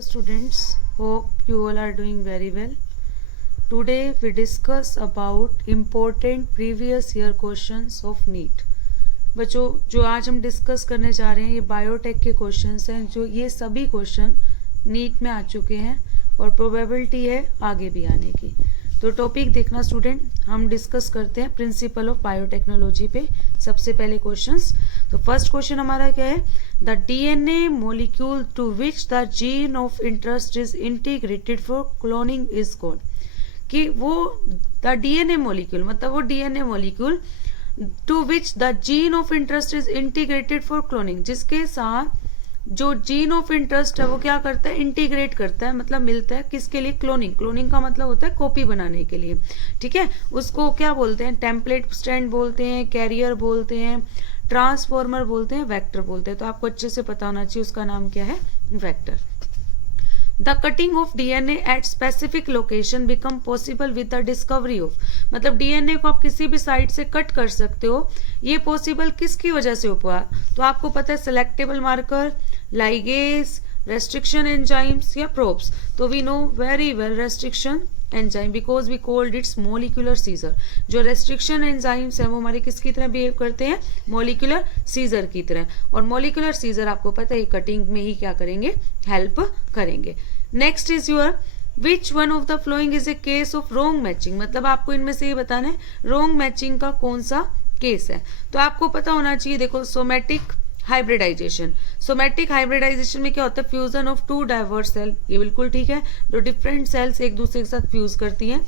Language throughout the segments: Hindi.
Students, hope you all are doing very well. Today we discuss about important previous year questions of NEET. बच्चों जो आज हम डिस्कस करने जा रहे हैं ये बायोटेक के क्वेश्चंस हैं जो ये सभी क्वेश्चन नीट में आ चुके हैं और प्रोबेबिलिटी है आगे भी आने की। तो टॉपिक देखना स्टूडेंट, हम डिस्कस करते हैं प्रिंसिपल ऑफ बायोटेक्नोलॉजी पे। सबसे पहले क्वेश्चंस, तो फर्स्ट क्वेश्चन हमारा क्या है, the DNA molecule to which the gene of interest is integrated for cloning is called. कि वो द डीएनए मोलिक्यूल मतलब वो DNA molecule to which the gene of interest is integrated for cloning, जिसके साथ जो जीन ऑफ इंटरेस्ट है वो क्या करता है, इंटीग्रेट करता है, मतलब मिलता है किसके लिए, क्लोनिंग। क्लोनिंग का मतलब होता है कॉपी बनाने के लिए, ठीक है। उसको क्या बोलते हैं, टेम्पलेट स्ट्रैंड बोलते हैं, कैरियर बोलते हैं, ट्रांसफॉर्मर बोलते हैं, वेक्टर बोलते हैं। तो आपको अच्छे से पता होना चाहिए उसका नाम क्या है, vector. The cutting of DNA at specific location become possible with the discovery of, मतलब डीएनए को आप किसी भी साइट से कट कर सकते हो, ये पॉसिबल किसकी वजह से हुआ। तो आपको पता है selectable marker, ligase, restriction enzymes या प्रोब्स। तो we know very well restriction enzyme because we called its molecular scissor. जो रेस्ट्रिक्शन एंजाइम्स हैं वो हमारे किसकी तरह बिहेव करते हैं, मोलिकुलर सीजर की तरह। और मोलिकुलर सीजर आपको पता है कटिंग में ही क्या करेंगे, हेल्प करेंगे। Next is your which one of the following is a case of wrong matching, मतलब आपको इनमें से ये बताना है रोंग मैचिंग का कौन सा केस है। तो आपको पता होना चाहिए, देखो सोमेटिक हाइब्रिडाइजेशन। सोमेटिक हाइब्रिडाइजेशन में क्या होता है, fusion of two diverse cell, ये बिल्कुल ठीक है, जो डिफरेंट सेल्स एक दूसरे के साथ फ्यूज करती हैं।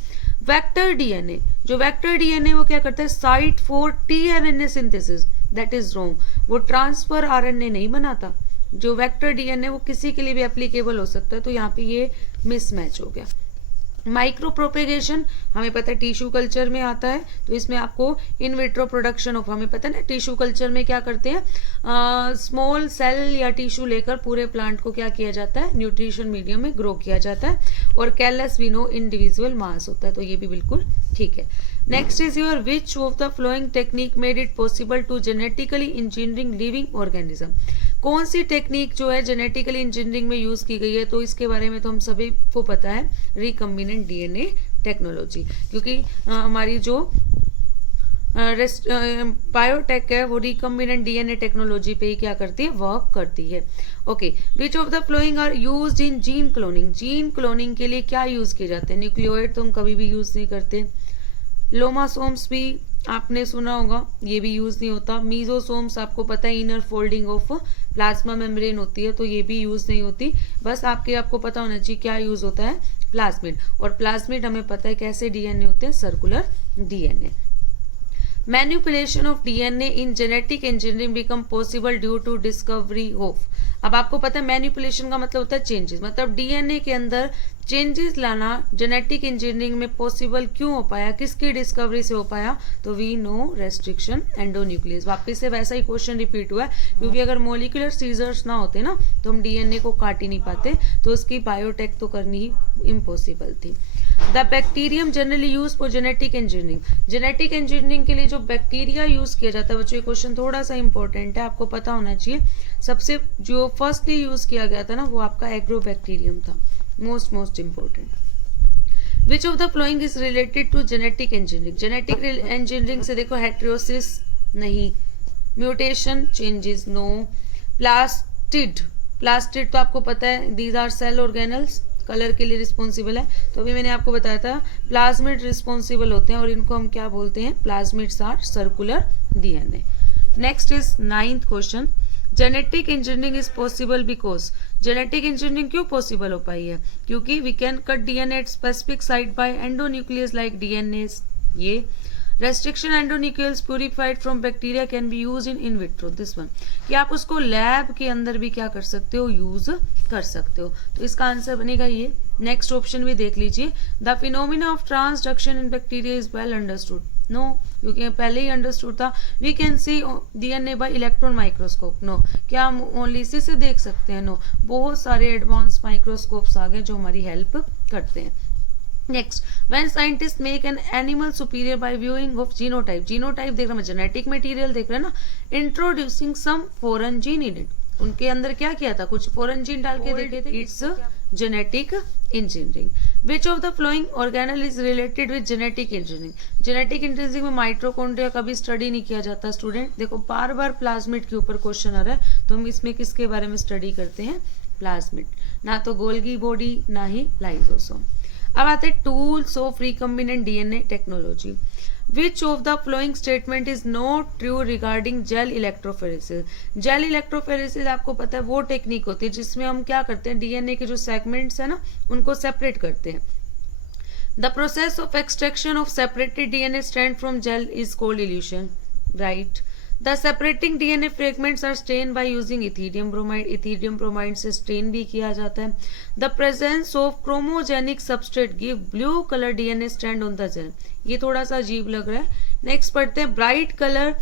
वेक्टर डीएनए, जो वेक्टर डीएनए वो क्या करता है, site for tRNA synthesis, that is wrong. वो ट्रांसफर आरएनए नहीं बनाता। जो वेक्टर डीएनए वो किसी के लिए भी एप्लीकेबल हो सकता है, तो यहाँ पे ये मिसमैच हो गया। माइक्रो प्रोपेगेशन हमें पता है टिश्यू कल्चर में आता है, तो इसमें आपको इन विट्रो प्रोडक्शन ऑफ, हमें पता है ना टिश्यू कल्चर में क्या करते हैं, स्मॉल सेल या टिश्यू लेकर पूरे प्लांट को क्या किया जाता है, न्यूट्रिशन मीडियम में ग्रो किया जाता है। और callus we know individual mass होता है, तो ये भी बिल्कुल ठीक है। Next is your which of the following technique made it possible to genetically engineering living organism. कौन सी टेक्निक जो है जेनेटिकली इंजीनियरिंग में यूज की गई है, तो इसके बारे में तो हम सभी को पता है, रिकम्बिनेंट डीएनए टेक्नोलॉजी। क्योंकि हमारी जो बायोटेक है वो रिकम्बिनेंट डीएनए टेक्नोलॉजी पे ही क्या करती है, वर्क करती है। Okay, which of the following are used in gene cloning. Gene cloning के लिए क्या यूज किए जाते हैं, न्यूक्लियोइड तो हम कभी भी यूज नहीं करते। लोमासोम्स भी आपने सुना होगा, ये भी यूज नहीं होता। मीजोसोम्स आपको पता है inner folding of plasma membrane होती है, तो ये भी यूज नहीं होती। बस आपको पता होना चाहिए क्या यूज होता है, प्लाज्मिड। और प्लाज्मिड हमें पता है कैसे डीएनए होते हैं, circular DNA. Manipulation of DNA in genetic engineering become possible due to discovery of. अब आपको पता है मैनिपुलेशन का मतलब होता है चेंजेस, मतलब डीएनए के अंदर चेंजेस लाना जेनेटिक इंजीनियरिंग में पॉसिबल क्यों हो पाया, किसकी डिस्कवरी से हो पाया, तो वी नो रेस्ट्रिक्शन एंडोन्यूक्लियस। वापस से वैसा ही क्वेश्चन रिपीट हुआ है, क्योंकि अगर मोलिकुलर सीजर्स ना होते ना तो हम डीएनए को काट ही नहीं पाते, तो उसकी बायोटेक तो करनी ही इम्पॉसिबल थी। The bacterium generally use for genetic engineering. Genetic engineering के लिए जो बैक्टीरिया यूज किया जाता है, बच्चों ये क्वेश्चन थोड़ा सा इंपॉर्टेंट है, आपको पता होना चाहिए। सबसे जो फर्स्टली यूज किया गया था ना वो आपका एग्रोबैक्टीरियम था, most important. Which of the following is related to genetic engineering. Genetic engineering से देखो हेटेरोसिस नहीं, म्यूटेशन चेंजेस नो, प्लास्टिड तो आपको पता है these are cell organelles, colour के लिए रिस्पॉन्सिबल है। तो अभी मैंने आपको बताया था प्लाज्मिड रिस्पॉन्सिबल होते हैं, और इनको हम क्या बोलते हैं, plasmids are circular DNA. Next is 9th question, genetic engineering is possible because. Genetic engineering क्यों पॉसिबल हो पाई है, क्योंकि we can cut DNA at specific site by endonuclease like DNA. ये restriction endonuclease purified from bacteria can be use in vitro, this one, कि आप उसको लैब के अंदर भी क्या कर सकते हो, यूज कर सकते हो। तो इसका आंसर बनेगा ये। नेक्स्ट ऑप्शन भी देख लीजिए, the phenomena of transduction in bacteria is well understood. No, क्योंकि पहले ही अंडरस्टूड था। We can see DNA by electron microscope. No, क्या हम ओनली इसी से देख सकते हैं, नो, बहुत सारे एडवांस माइक्रोस्कोप्स आ गए जो हमारी हेल्प करते हैं। Next, when scientist make an animal superior by viewing of genotype. Genotype देख रहे हैं, जेनेटिक मटेरियल देख रहे हैं ना, introducing some foreign gene in it. उनके अंदर क्या किया था, कुछ फॉरेन जीन डाल के देखे थे, it's genetic engineering. Which of the flowing organelle is related with genetic engineering. Genetic engineering में माइटोकॉन्ड्रिया कभी स्टडी नहीं किया जाता स्टूडेंट. देखो बार बार प्लाज्मिड के ऊपर क्वेश्चन आ रहा है, तो हम इसमें किसके बारे में स्टडी करते हैं, प्लाज्मिड. ना तो गोल्गी बॉडी ना ही लाइसोसोम. अब आते हैं tools of recombinant DNA technology. Which of the following statement is not true regarding gel electrophoresis? Gel electrophoresis आपको पता है वो टेक्निक होती है जिसमें हम क्या करते हैं, डीएनए के जो सेगमेंट्स है ना उनको सेपरेट करते हैं. The process of extraction of separated DNA strand from gel is called elution. Right. The separating DNA fragments are stain by using ethidium bromide. Ethidium bromide से स्टेन भी किया जाता है. The presence of chromogenic substrate give blue colour DNA strand on the gel. ये थोड़ा सा अजीब लग रहा है. नेक्स्ट पढ़ते हैं. Bright colour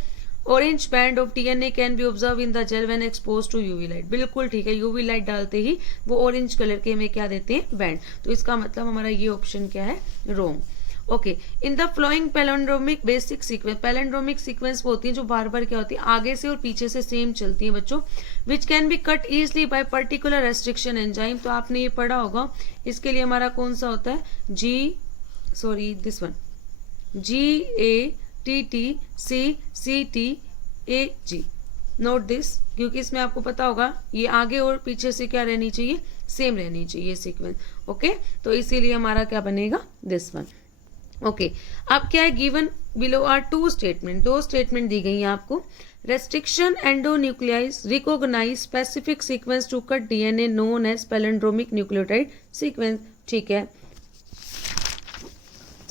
orange band of DNA can be observe in the gel when expose to UV light. बिल्कुल ठीक है, यूवी लाइट डालते ही वो ऑरेंज कलर के हमें क्या देते हैं, बैंड. तो इसका मतलब हमारा ये ऑप्शन क्या है, wrong. Okay. In the flowing palindromic basic sequence. Palindromic sequence वो होती है जो बार बार क्या होती है, आगे से और पीछे से सेम चलती है बच्चों. Which can be cut easily by particular restriction enzyme. तो आपने ये पढ़ा होगा. इसके लिए हमारा कौन सा होता है, this one, GATTCCTAG. Note this, क्योंकि इसमें आपको पता होगा ये आगे और पीछे से क्या रहनी चाहिए, सेम रहनी चाहिए सीक्वेंस. ओके. तो इसीलिए हमारा क्या बनेगा, दिस वन. ओके. अब क्या है, given below are two statement. दो स्टेटमेंट दी गई है आपको. Restriction endonucleases recognise specific sequence to cut DNA known as palindromic nucleotide sequence. ठीक है.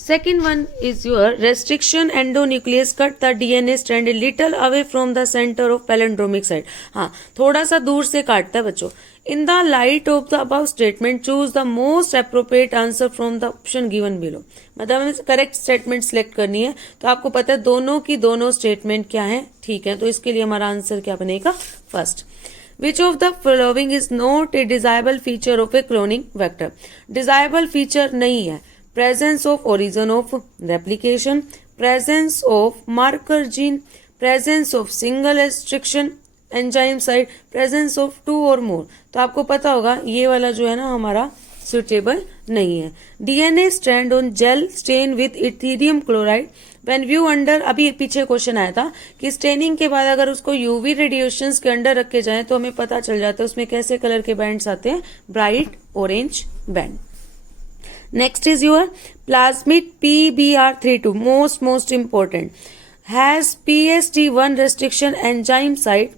Second one is your restriction endonuclease cut the DNA strand a little away from the center of palindromic site. हाँ, थोड़ा सा दूर से काटता है बच्चों. In the light of the above statement, choose the most appropriate answer from the option given below. मतलब हमें करेक्ट स्टेटमेंट सिलेक्ट करनी है. तो आपको पता है दोनों की दोनों स्टेटमेंट क्या है, ठीक है. तो इसके लिए हमारा आंसर क्या बनेगा, first. Which of the following is not a desirable feature of a cloning vector? Desirable feature नहीं है. Presence of origin of replication, presence of marker gene, presence of single restriction enzyme site, presence of two or more. तो आपको पता होगा ये वाला जो है ना हमारा सुटेबल नहीं है. DNA strand on gel stain with ethidium chloride when view under. अभी पीछे क्वेश्चन आया था कि स्टेनिंग के बाद अगर उसको यूवी रेडिएशंस के अंडर रखे जाए तो हमें पता चल जाता है उसमें कैसे कलर के बैंड्स आते हैं, bright orange band. Next is your plasmid PBR32, most important, has PST1 restriction enzyme site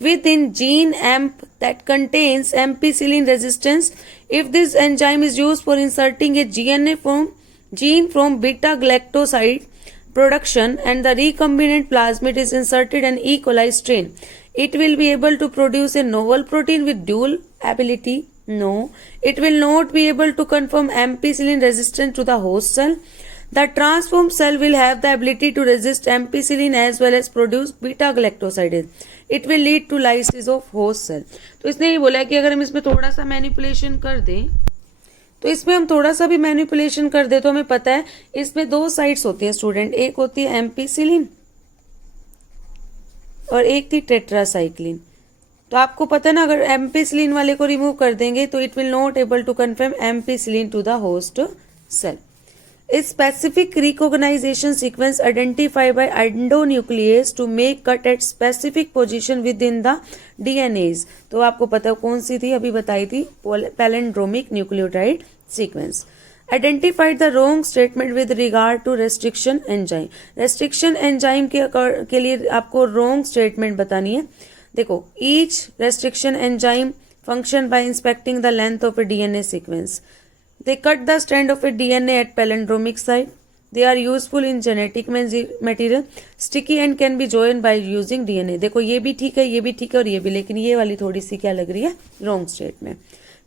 within gene AMP that contains ampicillin resistance. If this enzyme is used for inserting a gene from beta galactoside production and the recombinant plasmid is inserted an E. coli strain, it will be able to produce a novel protein with dual ability. No, it will not be able to confirm ampicillin resistance to the host cell. The transformed cell will have the ability to resist ampicillin as well as produce beta galactosidase. It will lead to lysis of host cell. तो इसने ये बोला कि अगर हम इसमें थोड़ा सा मैनिपुलेशन कर दें, तो इसमें हम थोड़ा सा भी मैनिपुलेशन कर दे तो हमें पता है इसमें दो साइड्स होती हैं स्टूडेंट. एक होती है एम्पीसिलिन और एक थी टेट्रासाइक्लिन. तो आपको पता है ना, अगर एम्पीसिलिन वाले को रिमूव कर देंगे तो it will not able to confirm ampicillin to the host cell. इस specific recognisation sequence identify by endonuclease to make cut at specific position with in the DNAs. तो आपको पता है कौन सी थी, अभी बताई थी, palindromic nucleotide sequence. Identified the wrong statement with regard to restriction enzyme. Restriction enzyme के लिए आपको रॉन्ग स्टेटमेंट बतानी है. देखो, each restriction enzyme function by inspecting the length of a DNA sequence. They cut the strand of a DNA at palindromic site. They are useful in genetic material. Sticky end can be join by using DNA. देखो ये भी ठीक है, ये भी ठीक है और ये भी, लेकिन ये वाली थोड़ी सी क्या लग रही है, wrong statement.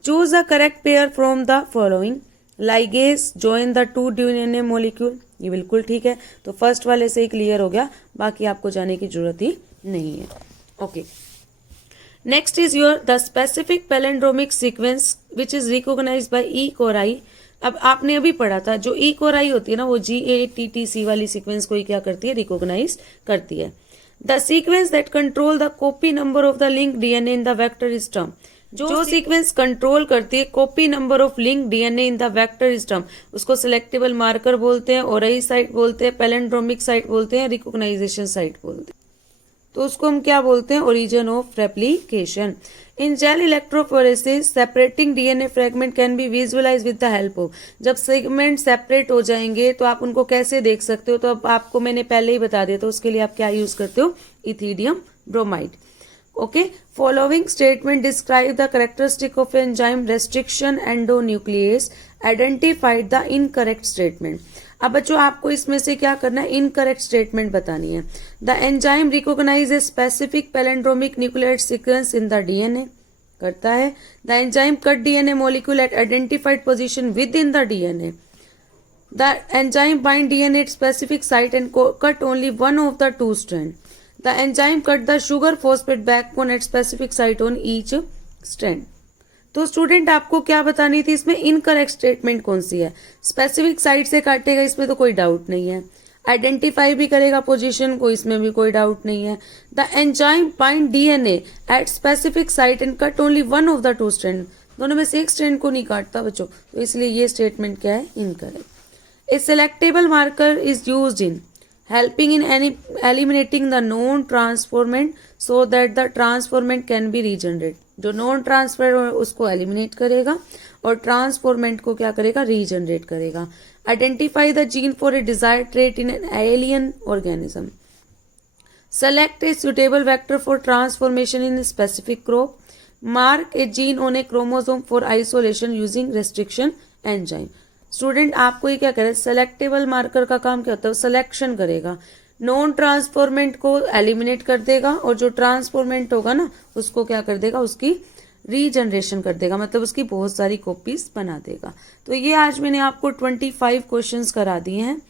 Choose the correct pair from the following. Ligase join the two DNA molecule. ये बिल्कुल ठीक है. तो फर्स्ट वाले से ही क्लियर हो गया, बाकी आपको जाने की जरूरत ही नहीं है. Okay. Next is your the specific palindromic sequence which is recognized by E. coli. अब आपने अभी पढ़ा था जो E. coli होती है ना, वो GATTC वाली सीक्वेंस को ही क्या करती है, रिकॉग्नाइज करती है. The sequence that control the copy number of the linked DNA in the vector is termed. जो सीक्वेंस कंट्रोल करती है copy number of link DNA in the vector stump, उसको सिलेक्टेबल मार्कर बोलते हैं, ओरई साइट बोलते हैं, पैलेंड्रोमिक साइट बोलते हैं, रिकॉग्नाइजेशन साइट बोलते हैं। तो उसको हम क्या बोलते हैं? Origin of replication. In gel electrophoresis separating DNA fragment can be visualise with the help of. जब सेगमेंट सेपरेट हो जाएंगे तो आप उनको कैसे देख सकते हो? तो अब आपको मैंने पहले ही बता दिया, तो उसके लिए आप क्या यूज करते हो? Ethidium bromide. Okay, following statement describe the characteristic of enzyme restriction endonuclease, identified the incorrect statement. अब बच्चों आपको इसमें से क्या करना है? इनकरेक्ट स्टेटमेंट बतानी है। The enzyme recognise a specific palindromic nucleotide sequence in the DNA, करता है। The enzyme cut DNA molecule at identified position with in the DNA. The enzyme bind DNA at specific site and cut only one of the two strand. The enzyme cut the sugar phosphate backbone at specific site on each strand. तो स्टूडेंट आपको क्या बतानी थी इसमें? इनकरेक्ट स्टेटमेंट कौन सी है? स्पेसिफिक साइट से काटेगा, इसमें तो कोई डाउट नहीं है। आइडेंटिफाई भी करेगा पोजीशन को, इसमें भी कोई डाउट नहीं है। The enzyme bind DNA at specific site and cut only one of the two strand, दोनों में से एक स्ट्रैंड को नहीं काटता बच्चों, तो इसलिए ये स्टेटमेंट क्या है? Incorrect. A selectable marker is used in helping in eliminating the non transformant so that the transformant can be regenerated। जो नॉन ट्रांसफर उसको एलिमिनेट करेगा और ट्रांसफॉर्मेंट को क्या करेगा? रीजनरेट करेगा। Identify the gene for a desired trait in an alien organism. Select a suitable vector for transformation in specific crop. Mark A gene on A chromosome for isolation using restriction enzyme. Student आपको ये क्या करें? सेलेक्टेबल मार्कर का काम क्या होता है? सिलेक्शन करेगा, नॉन ट्रांसफॉर्मेंट को एलिमिनेट कर देगा और जो ट्रांसफॉर्मेंट होगा ना उसको क्या कर देगा? उसकी रीजनरेशन कर देगा, मतलब उसकी बहुत सारी कॉपीज बना देगा। तो ये आज मैंने आपको 25 क्वेश्चंस करा दिए हैं।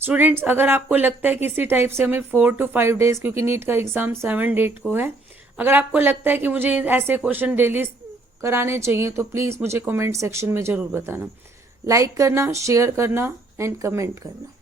स्टूडेंट्स अगर आपको लगता है किसी टाइप से हमें 4 to 5 डेज, क्योंकि नीट का एग्जाम 7 डेट को है, अगर आपको लगता है कि मुझे ऐसे क्वेश्चन डेली कराने चाहिए तो प्लीज मुझे कमेंट सेक्शन में जरूर बताना। लाइक करना, शेयर करना एंड कमेंट करना।